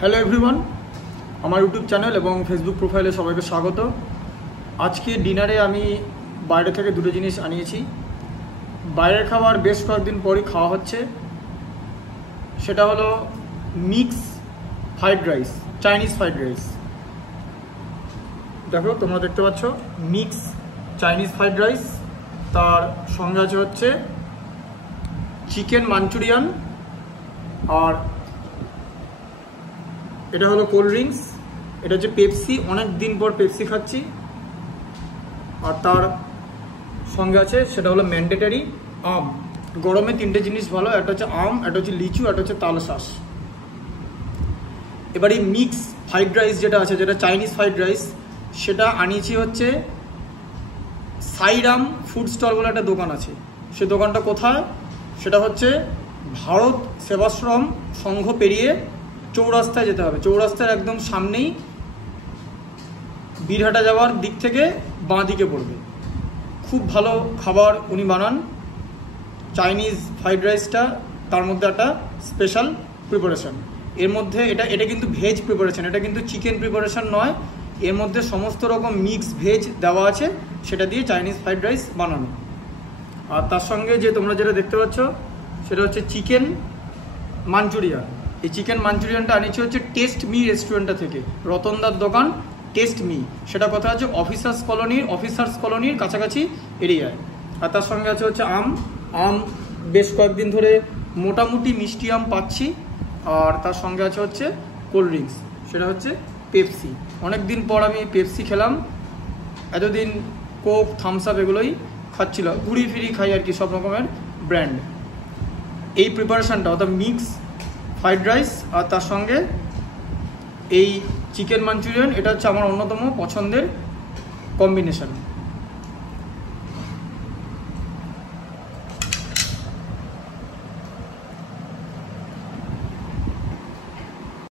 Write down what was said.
Hello everyone, আমার YouTube channel এবং Facebook প্রোফাইলে সবাইকে স্বাগত। আজকে ডিনারে আমি বাইরে থেকে দুটো জিনিস আনিয়েছি। বাইরের খাবার বেশ কয়েকদিন পরই খাওয়া হচ্ছে। সেটা হলো mix fried rice, Chinese fried rice. দেখো, তোমরা দেখতে পাচ্ছ মিক্স চাইনিজ ফ্রাইড রাইস। তার সঙ্গে আছে হচ্ছে চিকেন মাঞ্চুরিয়ান, আর এটা হলো কোল্ড ড্রিঙ্কস। এটা হচ্ছে পেপসি, অনেক দিন পর পেপসি খাচ্ছি। আর তার সঙ্গে আছে সেটা হলো ম্যান্ডেটারি আম। গরমে তিনটে জিনিস ভালো, একটা হচ্ছে আম, একটা হচ্ছে লিচু, একটা হচ্ছে তালশাঁস। এবার এই মিক্স ফ্রাইড রাইস যেটা আছে, যেটা চাইনিজ ফ্রাইড রাইস, সেটা আনিয়েছি হচ্ছে সাইরাম ফুড স্টল বলে একটা দোকান আছে। সে দোকানটা কোথায়? সেটা হচ্ছে ভারত সেবাশ্রম সংঘ পেরিয়ে চৌরাস্তায় যেতে হবে। চৌরাস্তার একদম সামনেই, বীরহাটা যাওয়ার দিক থেকে বাঁ দিকে পড়বে। খুব ভালো খাবার উনি বানান। চাইনিজ ফ্রাইড রাইসটা তার মধ্যে একটা স্পেশাল প্রিপারেশন। এর মধ্যে এটা কিন্তু ভেজ প্রিপারেশন, এটা কিন্তু চিকেন প্রিপারেশন নয়। এর মধ্যে সমস্ত রকম মিক্স ভেজ দেওয়া আছে, সেটা দিয়ে চাইনিজ ফ্রাইড রাইস বানানো। আর তার সঙ্গে যে তোমরা যেটা দেখতে পাচ্ছ সেটা হচ্ছে চিকেন মাঞ্চুরিয়ান। এই চিকেন মাঞ্চুরিয়ানটা আনিয়েছি হচ্ছে টেস্ট মি রেস্টুরেন্টটা থেকে, রতনদার দোকান টেস্ট মি। সেটা কথা হচ্ছে অফিসার্স কলোনির কাছাকাছি এরিয়ায়। আর তার সঙ্গে আছে হচ্ছে আম বেশ কয়েকদিন ধরে মোটামুটি মিষ্টি আম পাচ্ছি। আর তার সঙ্গে আছে হচ্ছে কোল্ড ড্রিঙ্কস, সেটা হচ্ছে পেপসি। অনেক দিন পর আমি পেপসি খেলাম। এতদিন কোক, থামস আপ এগুলোই খাচ্ছিল, ঘুরি ফিরি খাই আর কি, সব রকমের ব্র্যান্ড। এই প্রিপারেশনটা অর্থাৎ মিক্স ফ্রাইড রাইস আর তার সঙ্গে এই চিকেন মাঞ্চুরিয়ান, এটা হচ্ছে আমার অন্যতম পছন্দের কম্বিনেশন।